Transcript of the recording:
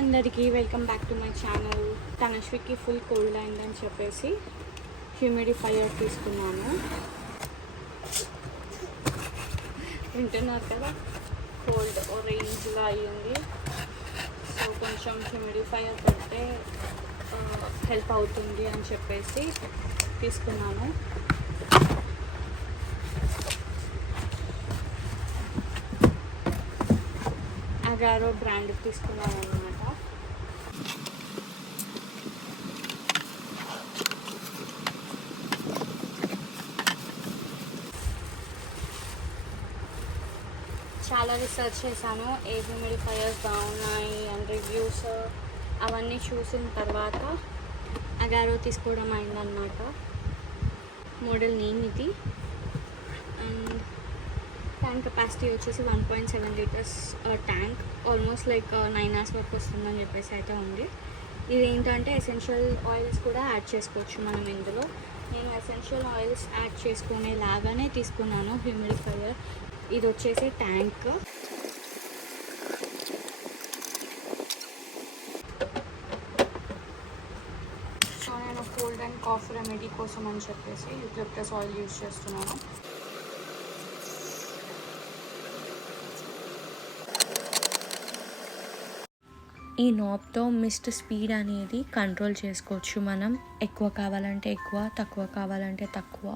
అందరికీ welcome back to my channel. తనశ్వికి full cold అయిందని చెప్పేసి హ్యూమిడిఫైయర్ తీసుకున్నాను. వింటున్నారు కదా, కోల్డ్ రేంజ్లో అయ్యింది. సో కొంచెం హ్యూమిడిఫైయర్ పెడితే హెల్ప్ అవుతుంది అని చెప్పేసి తీసుకున్నాను. అగారో బ్రాండ్ తీసుకున్నాను అన్నమాట. చాలా రీసెర్చ్ చేశాను ఏ హ్యూమిడిఫైయర్స్ బాగున్నాయి అండ్ రివ్యూస్ అవన్నీ చూసిన తర్వాత అగారో తీసుకోవడం అయిందన్నమాట. మోడల్ నేమ్ ఇది. అండ్ ట్యాంక్ కెపాసిటీ వచ్చేసి 1.7 litres tank. Almost like 9 hours వరకు వస్తుందని చెప్పేసి అయితే ఉంది. ఇది ఏంటంటే ఎసెన్షియల్ ఆయిల్స్ కూడా యాడ్ చేసుకోవచ్చు మనం ఇందులో. నేను ఎసెన్షియల్ ఆయిల్స్ యాడ్ చేసుకునేలాగానే తీసుకున్నాను హ్యూమిడిఫైయర్. ఇది వచ్చేసి ట్యాంక్. సో నేను కోల్డ్ అండ్ కాఫ్ రెమెడీ కోసం అని చెప్పేసి యూకలిప్టస్ ఆయిల్ యూజ్ చేస్తున్నాను. ఈ నాబ్తో మిస్ట్ స్పీడ్ అనేది కంట్రోల్ చేసుకోవచ్చు మనం. ఎక్కువ కావాలంటే ఎక్కువ, తక్కువ కావాలంటే తక్కువ.